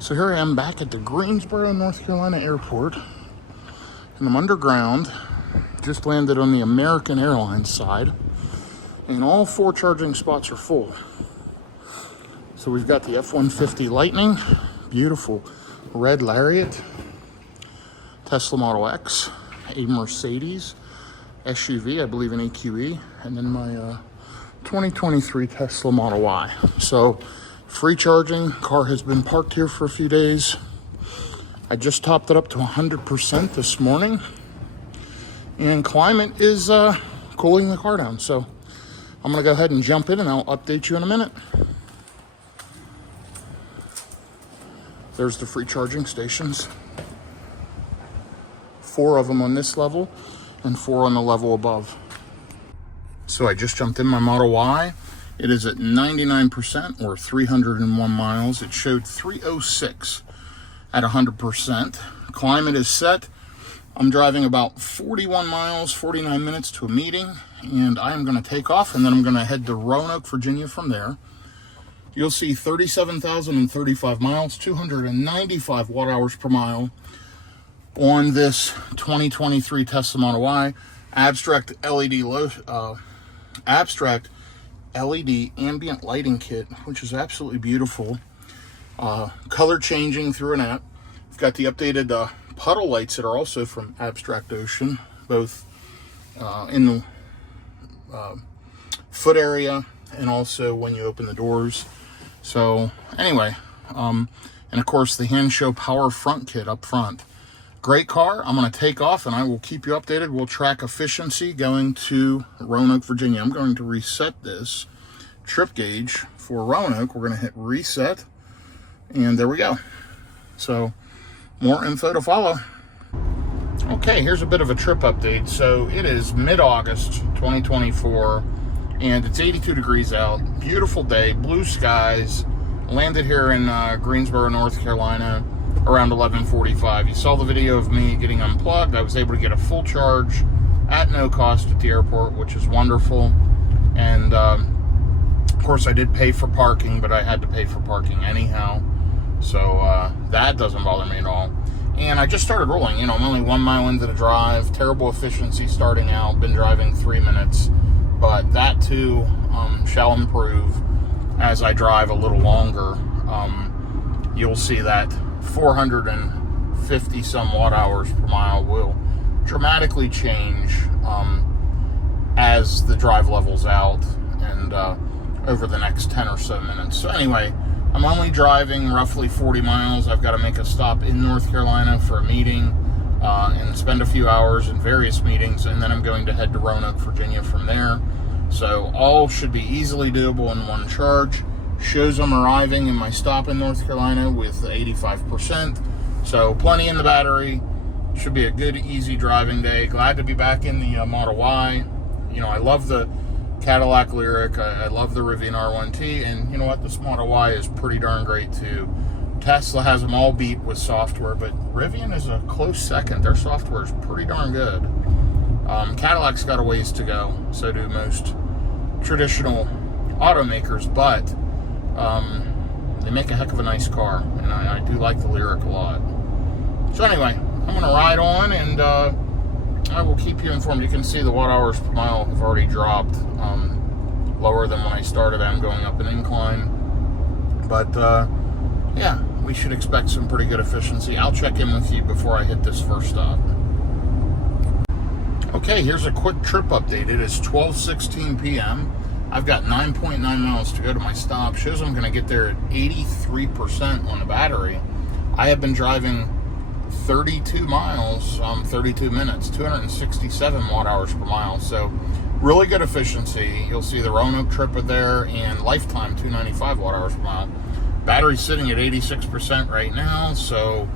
So here I am back at the Greensboro, North Carolina airport, and I'm underground. Just landed on the American Airlines side, and all 4 charging spots are full. So we've got the F-150 Lightning, beautiful red Lariat, Tesla Model X, a Mercedes SUV, I believe an EQE, and then my 2023 Tesla Model Y. So free charging. Car has been parked here for a few days. I just topped it up to 100% this morning, and climate is cooling the car down. So I'm gonna go ahead and jump in and I'll update you in a minute. There's the free charging stations. 4 of them on this level and 4 on the level above. So I just jumped in my Model Y. It is at 99% or 301 miles. It showed 306 at 100%. Climate is set. I'm driving about 41 miles, 49 minutes to a meeting, and I am going to take off, and then I'm going to head to Roanoke, Virginia from there. You'll see 37,035 miles, 295 watt hours per mile on this 2023 Tesla Model Y. Abstract LED ambient lighting kit, which is absolutely beautiful. Color changing through an app. We've got the updated puddle lights that are also from Abstract Ocean, both in the foot area and also when you open the doors. So anyway, and of course the hand show power front kit up front. Great car. I'm going to take off and I will keep you updated. We'll track efficiency going to Roanoke, Virginia. I'm going to reset this trip gauge for Roanoke. We're going to hit reset, and there we go. So more info to follow. Okay, here's a bit of a trip update. So it is mid-August 2024, and it's 82 degrees out. Beautiful day, blue skies. Landed here in Greensboro, North Carolina around 11:45. You saw the video of me getting unplugged. I was able to get a full charge at no cost at the airport, which is wonderful. And of course I did pay for parking, but I had to pay for parking anyhow. So that doesn't bother me at all. And I just started rolling. You know, I'm only 1 mile into the drive. Terrible efficiency starting out. Been driving 3 minutes. But that too shall improve as I drive a little longer. You'll see that 450 some watt hours per mile will dramatically change as the drive levels out and over the next 10 or so minutes. So anyway, I'm only driving roughly 40 miles. I've got to make a stop in North Carolina for a meeting and spend a few hours in various meetings, and then I'm going to head to Roanoke, Virginia from there. So all should be easily doable in one charge. Shows I'm arriving in my stop in North Carolina with 85%. So plenty in the battery. Should be a good, easy driving day. Glad to be back in the Model Y. You know, I love the Cadillac Lyriq. I love the Rivian R1T. And you know what? This Model Y is pretty darn great too. Tesla has them all beat with software, but Rivian is a close second. Their software is pretty darn good. Cadillac's got a ways to go. So do most traditional automakers, but they make a heck of a nice car, and I do like the Lyriq a lot. So anyway, I'm going to ride on, and I will keep you informed. You can see the watt hours per mile have already dropped lower than when I started. I'm going up an incline, but yeah, we should expect some pretty good efficiency. I'll check in with you before I hit this first stop. Okay, here's a quick trip update. It is 12:16 p.m. I've got 9.9 miles to go to my stop. Shows I'm going to get there at 83% on the battery. I have been driving 32 miles, 32 minutes, 267 watt hours per mile. So really good efficiency. You'll see the Roanoke trip there, and lifetime 295 watt hours per mile. Battery's sitting at 86% right now. So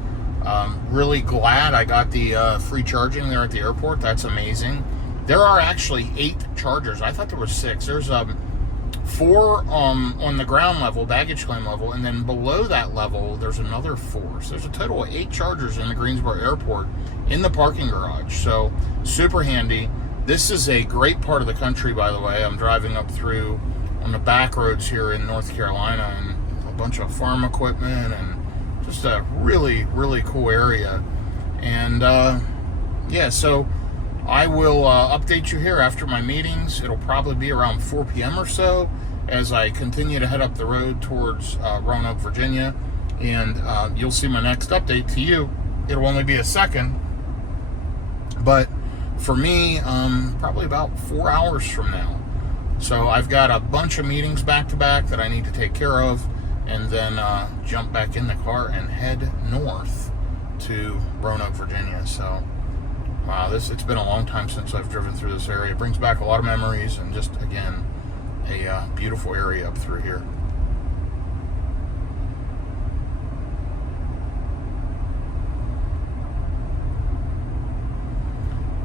really glad I got the free charging there at the airport. That's amazing. There are actually 8 chargers. I thought there were 6. There's 4 on the ground level, baggage claim level, and then below that level, there's another 4. So there's a total of 8 chargers in the Greensboro airport in the parking garage. So super handy. This is a great part of the country, by the way. I'm driving up through on the back roads here in North Carolina, and a bunch of farm equipment and just a really, really cool area. And yeah, so I will update you here after my meetings. It'll probably be around 4 p.m. or so as I continue to head up the road towards Roanoke, Virginia. And you'll see my next update to you. It'll only be a second, but for me, probably about 4 hours from now. So I've got a bunch of meetings back to back that I need to take care of, and then jump back in the car and head north to Roanoke, Virginia. So wow, it's been a long time since I've driven through this area. It brings back a lot of memories, and just, again, a beautiful area up through here.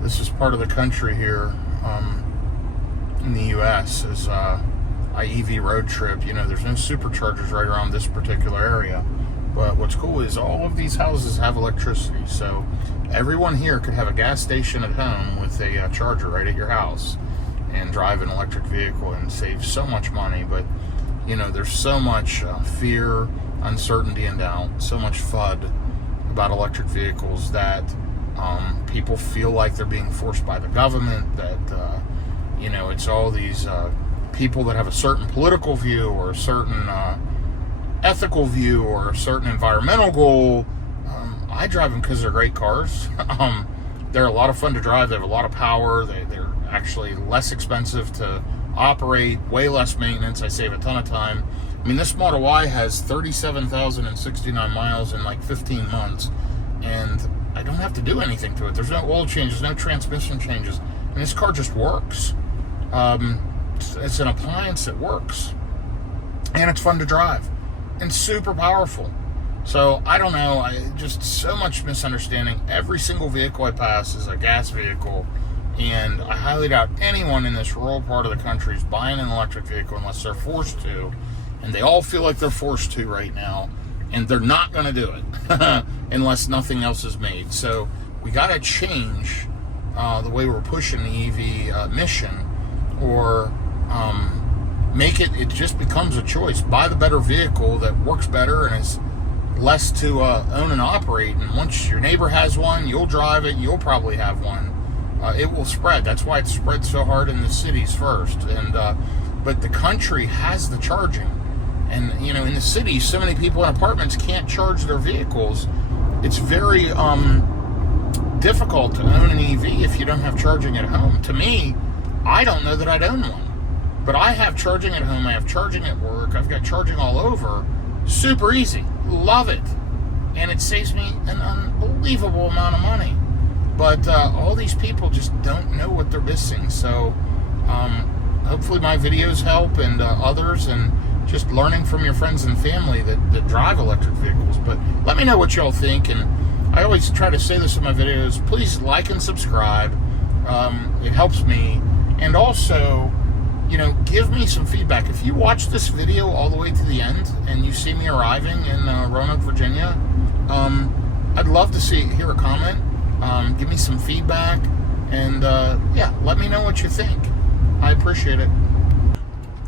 This is part of the country here in the U.S. is EV road trip. You know, there's no superchargers right around this particular area. But what's cool is all of these houses have electricity. So everyone here could have a gas station at home with a charger right at your house and drive an electric vehicle and save so much money. But, you know, there's so much fear, uncertainty, and doubt, so much FUD about electric vehicles that people feel like they're being forced by the government, that, you know, it's all these people that have a certain political view or a certain ethical view or a certain environmental goal. I drive them because they're great cars. They're a lot of fun to drive. They have a lot of power. They're actually less expensive to operate, way less maintenance. I save a ton of time. I mean, this Model Y has 37,069 miles in like 15 months, and I don't have to do anything to it. There's no oil changes, no transmission changes, and this car just works. It's an appliance that works, and it's fun to drive, and super powerful. So, I don't know, just so much misunderstanding. Every single vehicle I pass is a gas vehicle, and I highly doubt anyone in this rural part of the country is buying an electric vehicle unless they're forced to, and they all feel like they're forced to right now, and they're not going to do it unless nothing else is made. So, we got to change the way we're pushing the EV mission, or make it just becomes a choice. Buy the better vehicle that works better and is less to own and operate, and once your neighbor has one, you'll drive it, you'll probably have one. It will spread. That's why it spread so hard in the cities first. And but the country has the charging, and you know, in the cities, so many people in apartments can't charge their vehicles. It's very difficult to own an EV if you don't have charging at home. To me, I don't know that I'd own one, but I have charging at home. I have charging at work. I've got charging all over. Super easy. Love it. And it saves me an unbelievable amount of money. But all these people just don't know what they're missing. So hopefully my videos help, and others, and just learning from your friends and family that drive electric vehicles. But let me know what y'all think. And I always try to say this in my videos. Please like and subscribe. It helps me. And also, you know, give me some feedback. If you watch this video all the way to the end and you see me arriving in Roanoke, Virginia, I'd love to hear a comment. Give me some feedback, and yeah, let me know what you think. I appreciate it.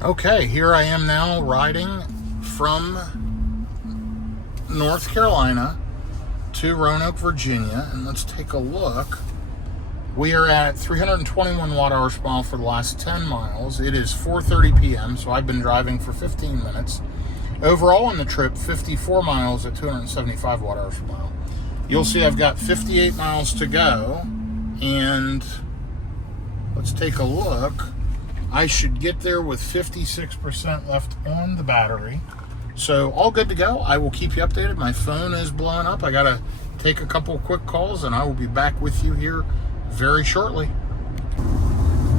Okay, here I am now riding from North Carolina to Roanoke, Virginia, and let's take a look. We are at 321 watt-hours per mile for the last 10 miles. It is 4:30 p.m., so I've been driving for 15 minutes. Overall on the trip, 54 miles at 275 watt-hours per mile. You'll see I've got 58 miles to go, and let's take a look. I should get there with 56% left on the battery. So all good to go. I will keep you updated. My phone is blowing up. I got to take a couple of quick calls, and I will be back with you here very shortly.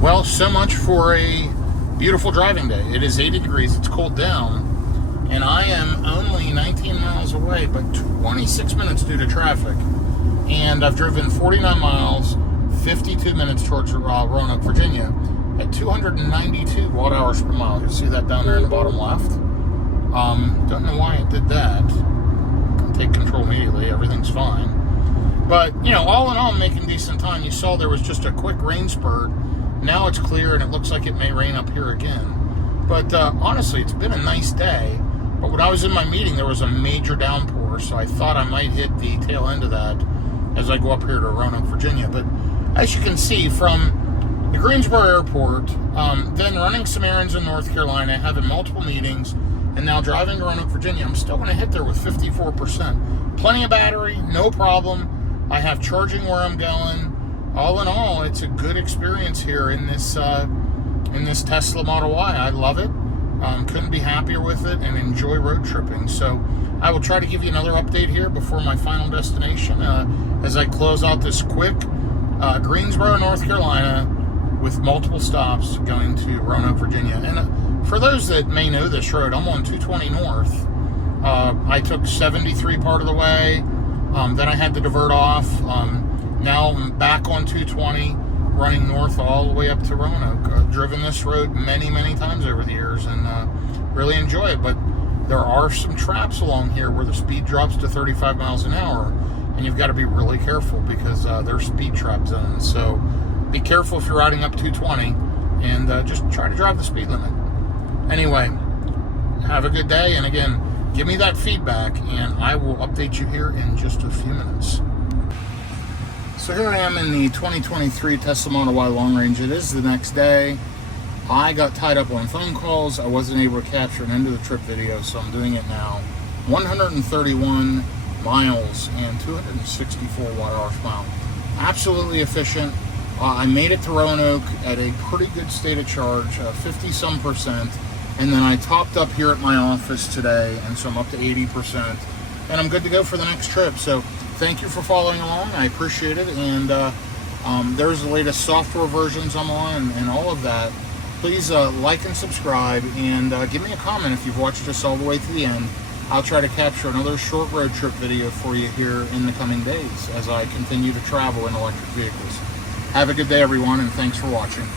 Well, so much for a beautiful driving day. It is 80 degrees. It's cooled down, and I am only 19 miles away, but 26 minutes due to traffic. And I've driven 49 miles, 52 minutes towards Roanoke, Virginia, at 292 watt-hours per mile. You see that down there in the bottom left? Don't know why it did that. Take control immediately. Everything's fine. But, you know, all in all, I'm making decent time. You saw there was just a quick rain spurt. Now it's clear, and it looks like it may rain up here again. But honestly, it's been a nice day. But when I was in my meeting, there was a major downpour, so I thought I might hit the tail end of that as I go up here to Roanoke, Virginia. But as you can see from the Greensboro Airport, then running some errands in North Carolina, having multiple meetings, and now driving to Roanoke, Virginia, I'm still going to hit there with 54%. Plenty of battery, no problem. I have charging where I'm going. All in all, it's a good experience here in this Tesla Model Y. I love it. Couldn't be happier with it, and enjoy road tripping. So I will try to give you another update here before my final destination as I close out this quick Greensboro, North Carolina, with multiple stops going to Roanoke, Virginia. And for those that may know this road, I'm on 220 North. I took 73 part of the way. Then I had to divert off. Now I'm back on 220, running north all the way up to Roanoke. I've driven this road many, many times over the years and really enjoy it. But there are some traps along here where the speed drops to 35 miles an hour, and you've got to be really careful because there's speed trap zones. So be careful if you're riding up 220, and just try to drive the speed limit. Anyway, have a good day, and again, give me that feedback, and I will update you here in just a few minutes. So here I am in the 2023 Tesla Model Y Long Range. It is the next day. I got tied up on phone calls. I wasn't able to capture an end of the trip video, so I'm doing it now. 131 miles and 264 watt-hours per mile. Absolutely efficient. I made it to Roanoke at a pretty good state of charge, 50-some%. And then I topped up here at my office today, and so I'm up to 80%. And I'm good to go for the next trip. So thank you for following along. I appreciate it. And there's the latest software versions I'm on and all of that. Please like and subscribe, and give me a comment if you've watched us all the way to the end. I'll try to capture another short road trip video for you here in the coming days as I continue to travel in electric vehicles. Have a good day, everyone, and thanks for watching.